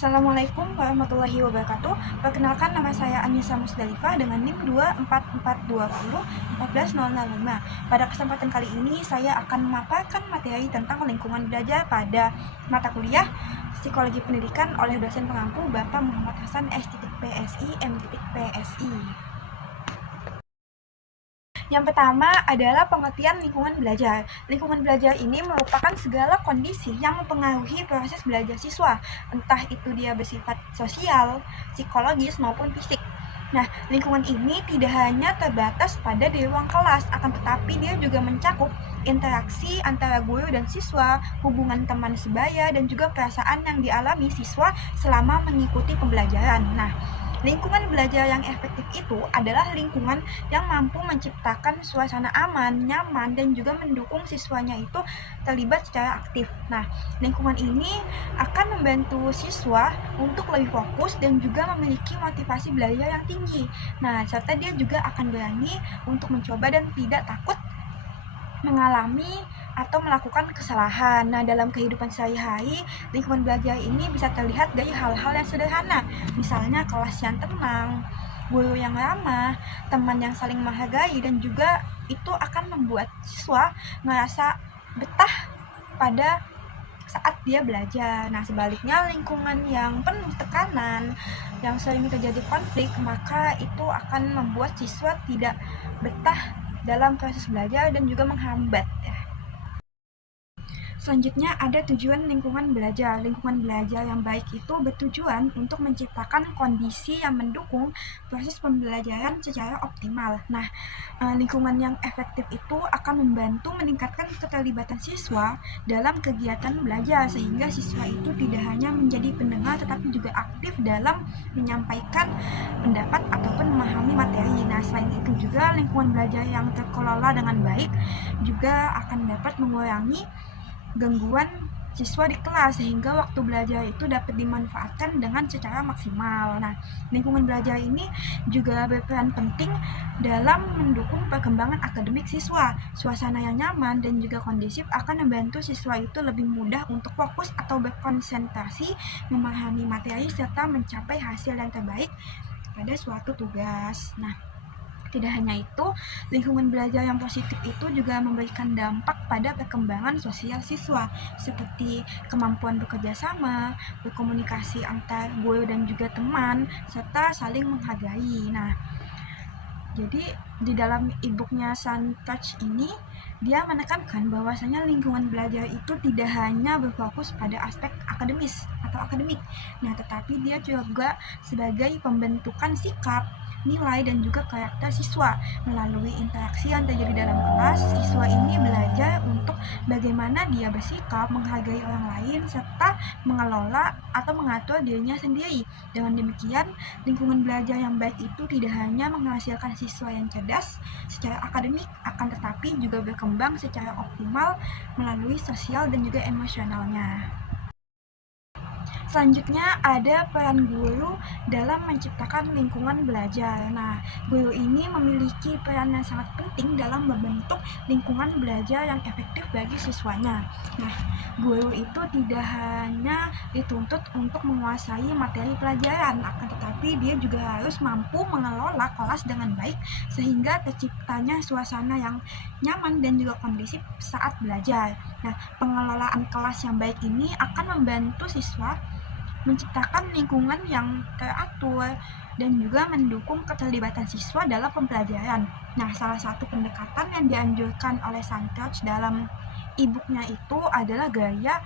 Assalamualaikum warahmatullahi wabarakatuh. Perkenalkan, nama saya Anissa Musdalifah dengan NIM 24420 14005. Pada kesempatan kali ini saya akan memaparkan materi tentang lingkungan belajar pada mata kuliah Psikologi Pendidikan oleh dosen pengampu Bapak Muhammad Hasan S.PSI M.PSI. Yang pertama adalah pengertian lingkungan belajar. Lingkungan belajar ini merupakan segala kondisi yang mempengaruhi proses belajar siswa, entah itu dia bersifat sosial, psikologis, maupun fisik. Nah, lingkungan ini tidak hanya terbatas pada di ruang kelas, akan tetapi dia juga mencakup interaksi antara guru dan siswa, hubungan teman sebaya, dan juga perasaan yang dialami siswa selama mengikuti pembelajaran. Nah, lingkungan belajar yang efektif itu adalah lingkungan yang mampu menciptakan suasana aman, nyaman, dan juga mendukung siswanya itu terlibat secara aktif. Nah, lingkungan ini akan membantu siswa untuk lebih fokus dan juga memiliki motivasi belajar yang tinggi. Nah, serta dia juga akan berani untuk mencoba dan tidak takut mengalami atau melakukan kesalahan. Nah, dalam kehidupan sehari-hari, lingkungan belajar ini bisa terlihat dari hal-hal yang sederhana. Misalnya kelas yang tenang, guru yang ramah, teman yang saling menghargai, dan juga itu akan membuat siswa merasa betah pada saat dia belajar. Nah, sebaliknya lingkungan yang penuh tekanan, yang sering terjadi konflik, maka itu akan membuat siswa tidak betah dalam proses belajar dan juga menghambat. Selanjutnya ada tujuan lingkungan belajar. Lingkungan belajar yang baik itu bertujuan untuk menciptakan kondisi yang mendukung proses pembelajaran secara optimal. Nah, lingkungan yang efektif itu akan membantu meningkatkan keterlibatan siswa dalam kegiatan belajar, sehingga siswa itu tidak hanya menjadi pendengar tetapi juga aktif dalam menyampaikan pendapat ataupun memahami materi. Nah, selain itu juga lingkungan belajar yang terkelola dengan baik juga akan dapat mengurangi gangguan siswa di kelas, sehingga waktu belajar itu dapat dimanfaatkan dengan secara maksimal. Nah, lingkungan belajar ini juga berperan penting dalam mendukung perkembangan akademik siswa. Suasana yang nyaman dan juga kondusif akan membantu siswa itu lebih mudah untuk fokus atau berkonsentrasi memahami materi serta mencapai hasil yang terbaik pada suatu tugas. Nah, tidak hanya itu, lingkungan belajar yang positif itu juga memberikan dampak pada perkembangan sosial siswa, seperti kemampuan bekerja sama, berkomunikasi antar guru dan juga teman, serta saling menghargai. Nah, jadi di dalam e-booknya Suntouch ini, dia menekankan bahwasanya lingkungan belajar itu tidak hanya berfokus pada aspek akademis atau akademik, nah tetapi dia juga sebagai pembentukan sikap, nilai, dan juga karakter siswa. Melalui interaksi yang terjadi dalam kelas, siswa ini belajar untuk bagaimana dia bersikap, menghargai orang lain, serta mengelola atau mengatur dirinya sendiri. Dengan demikian, lingkungan belajar yang baik itu tidak hanya menghasilkan siswa yang cerdas secara akademik, akan tetapi juga berkembang secara optimal melalui sosial dan juga emosionalnya. Selanjutnya ada peran guru dalam menciptakan lingkungan belajar. Nah, guru ini memiliki peran yang sangat penting dalam membentuk lingkungan belajar yang efektif bagi siswanya. Nah, guru itu tidak hanya dituntut untuk menguasai materi pelajaran, akan tetapi dia juga harus mampu mengelola kelas dengan baik sehingga terciptanya suasana yang nyaman dan juga kondusif saat belajar. Nah, pengelolaan kelas yang baik ini akan membantu siswa menciptakan lingkungan yang teratur dan juga mendukung keterlibatan siswa dalam pembelajaran. Nah, salah satu pendekatan yang dianjurkan oleh Suntouch dalam e-booknya itu adalah gaya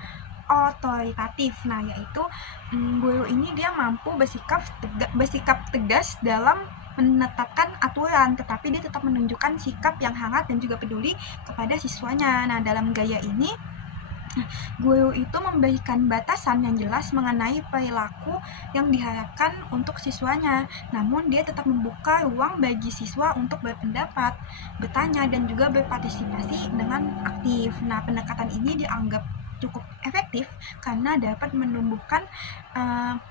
otoritatif. Nah, yaitu guru ini dia mampu bersikap tegas dalam menetapkan aturan, tetapi dia tetap menunjukkan sikap yang hangat dan juga peduli kepada siswanya. Nah, dalam gaya ini guru itu memberikan batasan yang jelas mengenai perilaku yang diharapkan untuk siswanya. Namun dia tetap membuka ruang bagi siswa untuk berpendapat, bertanya, dan juga berpartisipasi dengan aktif. Nah, pendekatan ini dianggap cukup efektif karena dapat menumbuhkan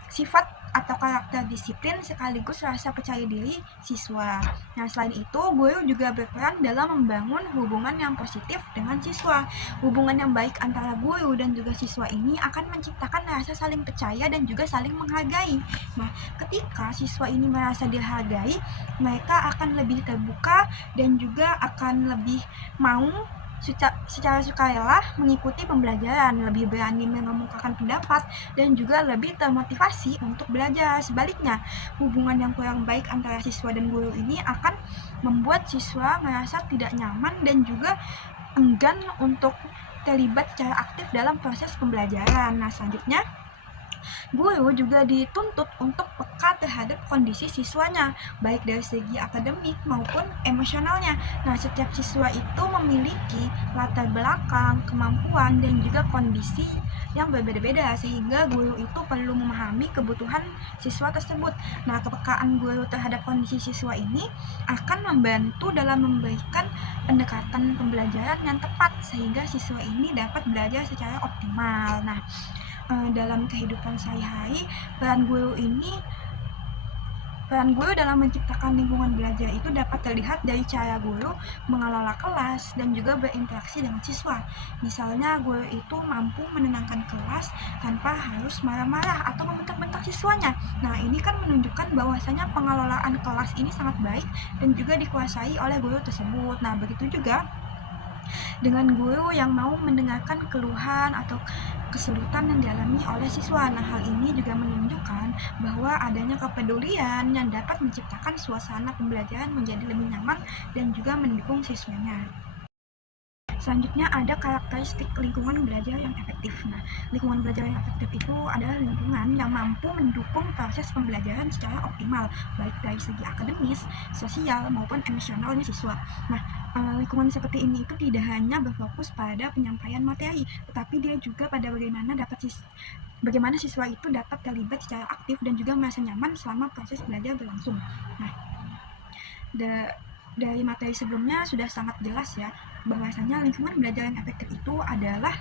sifat atau karakter disiplin sekaligus rasa percaya diri siswa. Nah, selain itu, guru juga berperan dalam membangun hubungan yang positif dengan siswa. Hubungan yang baik antara guru dan juga siswa ini akan menciptakan rasa saling percaya dan juga saling menghargai. Nah, ketika siswa ini merasa dihargai, mereka akan lebih terbuka dan juga akan lebih mau secara sukarela mengikuti pembelajaran, lebih berani mengemukakan pendapat, dan juga lebih termotivasi untuk belajar. Sebaliknya, hubungan yang kurang baik antara siswa dan guru ini akan membuat siswa merasa tidak nyaman dan juga enggan untuk terlibat secara aktif dalam proses pembelajaran. Nah, selanjutnya, guru juga dituntut untuk peka terhadap kondisi siswanya, baik dari segi akademik maupun emosionalnya. Nah, setiap siswa itu memiliki latar belakang, kemampuan, dan juga kondisi yang berbeda-beda, sehingga guru itu perlu memahami kebutuhan siswa tersebut. Nah, kepekaan guru terhadap kondisi siswa ini akan membantu dalam memberikan pendekatan pembelajaran yang tepat, sehingga siswa ini dapat belajar secara optimal. Nah, dalam kehidupan sehari-hari, peran guru dalam menciptakan lingkungan belajar itu dapat terlihat dari cara guru mengelola kelas dan juga berinteraksi dengan siswa. Misalnya, guru itu mampu menenangkan kelas tanpa harus marah-marah atau membentak-bentak siswanya. Nah, ini kan menunjukkan bahwasanya pengelolaan kelas ini sangat baik dan juga dikuasai oleh guru tersebut. Nah, begitu juga dengan guru yang mau mendengarkan keluhan atau kesulitan yang dialami oleh siswa. Nah, hal ini juga menunjukkan bahwa adanya kepedulian yang dapat menciptakan suasana pembelajaran menjadi lebih nyaman dan juga mendukung siswanya. Selanjutnya ada karakteristik lingkungan belajar yang efektif. Nah, lingkungan belajar yang efektif itu adalah lingkungan yang mampu mendukung proses pembelajaran secara optimal, baik dari segi akademis, sosial, maupun emosionalnya siswa. Nah, lingkungan seperti ini itu tidak hanya berfokus pada penyampaian materi, tetapi dia juga pada bagaimana siswa itu dapat terlibat secara aktif dan juga merasa nyaman selama proses belajar berlangsung. Nah, dari materi sebelumnya sudah sangat jelas ya, bahwasanya lingkungan belajar yang efektif itu adalah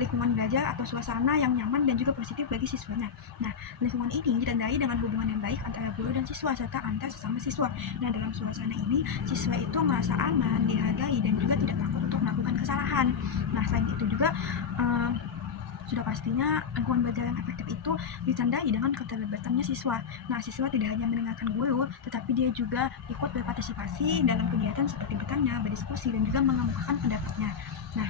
lingkungan belajar atau suasana yang nyaman dan juga positif bagi siswanya. Nah, lingkungan ini ditandai dengan hubungan yang baik antara guru dan siswa serta antar sesama siswa. Nah, dalam suasana ini, siswa itu merasa aman, dihargai, dan juga tidak takut untuk melakukan kesalahan. Nah, selain itu juga sudah pastinya lingkungan belajar yang efektif itu ditandai dengan keterlibatannya siswa. Nah, siswa tidak hanya mendengarkan guru, tetapi dia juga ikut berpartisipasi dalam kegiatan seperti bertanya, berdiskusi, dan juga mengemukakan pendapatnya. Nah,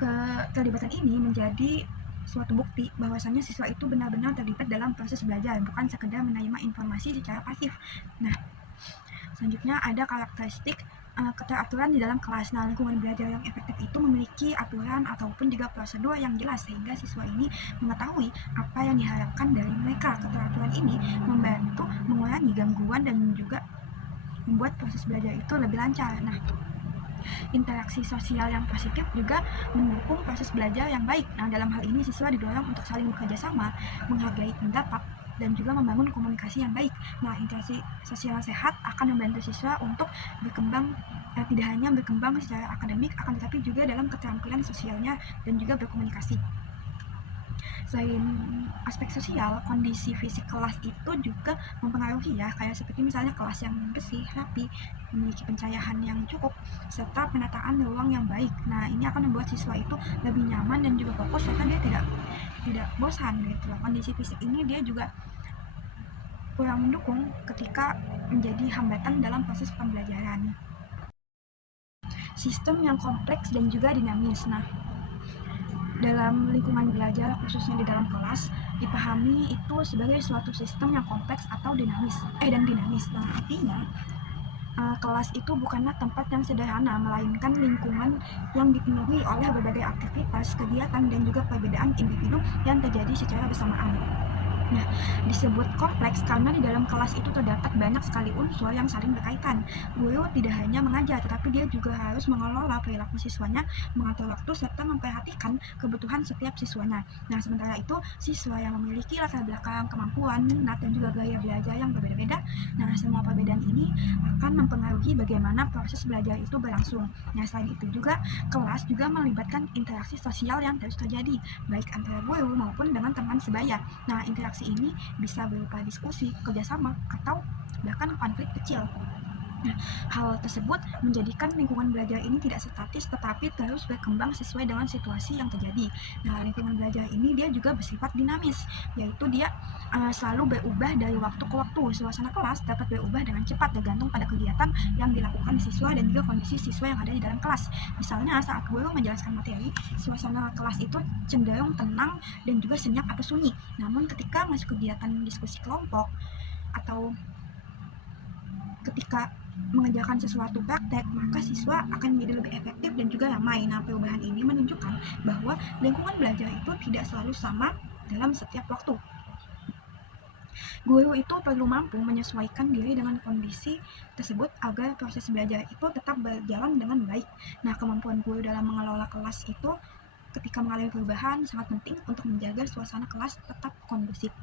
keterlibatan ini menjadi suatu bukti bahwasannya siswa itu benar-benar terlibat dalam proses belajar, bukan sekedar menerima informasi secara pasif. Nah, selanjutnya ada karakteristik keteraturan di dalam kelas. Nah, lingkungan belajar yang efektif itu memiliki aturan ataupun juga prosedur yang jelas sehingga siswa ini mengetahui apa yang diharapkan dari mereka. Keteraturan ini membantu mengurangi gangguan dan juga membuat proses belajar itu lebih lancar. Nah, interaksi sosial yang positif juga mendukung proses belajar yang baik. Nah, dalam hal ini siswa didorong untuk saling bekerja sama, menghargai pendapat, dan juga membangun komunikasi yang baik. Nah, interaksi sosial sehat akan membantu siswa untuk berkembang, tidak hanya berkembang secara akademik, akan tetapi juga dalam keterampilan sosialnya dan juga berkomunikasi. Selain aspek sosial, kondisi fisik kelas itu juga mempengaruhi ya, kayak seperti misalnya kelas yang bersih, rapi, memiliki pencahayaan yang cukup, serta penataan ruang yang baik. Nah, ini akan membuat siswa itu lebih nyaman dan juga fokus, serta dia tidak bosan gitu. Kondisi fisik ini dia juga kurang mendukung ketika menjadi hambatan dalam proses pembelajaran. Sistem yang kompleks dan juga dinamis. Nah, dalam lingkungan belajar, khususnya di dalam kelas, dipahami itu sebagai suatu sistem yang kompleks atau dinamis. Nah, artinya kelas itu bukanlah tempat yang sederhana, melainkan lingkungan yang dipenuhi oleh berbagai aktivitas, kegiatan, dan juga perbedaan individu yang terjadi secara bersamaan. Nah, disebut kompleks karena di dalam kelas itu terdapat banyak sekali unsur yang saling berkaitan. Guru tidak hanya mengajar, tetapi dia juga harus mengelola perilaku siswanya, mengatur waktu, serta memperhatikan kebutuhan setiap siswanya. Nah, sementara itu, siswa yang memiliki latar belakang, kemampuan, minat, dan juga gaya belajar yang berbeda-beda, nah, semua perbedaan ini akan mempengaruhi bagaimana proses belajar itu berlangsung. Nah, selain itu juga, kelas juga melibatkan interaksi sosial yang terus terjadi, baik antara guru maupun dengan teman sebaya. Nah, interaksi interaksi ini bisa berupa diskusi, kerjasama, atau bahkan konflik kecil. Nah, hal tersebut menjadikan lingkungan belajar ini tidak statis tetapi terus berkembang sesuai dengan situasi yang terjadi. Nah, lingkungan belajar ini dia juga bersifat dinamis, yaitu dia selalu berubah dari waktu ke waktu. Suasana kelas dapat berubah dengan cepat tergantung pada kegiatan yang dilakukan siswa dan juga kondisi siswa yang ada di dalam kelas. Misalnya saat guru menjelaskan materi, suasana kelas itu cenderung tenang dan juga senyap atau sunyi. Namun ketika masuk kegiatan diskusi kelompok atau ketika mengerjakan sesuatu praktek, maka siswa akan menjadi lebih efektif dan juga ramai. Nah, perubahan ini menunjukkan bahwa lingkungan belajar itu tidak selalu sama dalam setiap waktu. Guru itu perlu mampu menyesuaikan diri dengan kondisi tersebut agar proses belajar itu tetap berjalan dengan baik. Nah, kemampuan guru dalam mengelola kelas itu ketika mengalami perubahan sangat penting untuk menjaga suasana kelas tetap kondusif.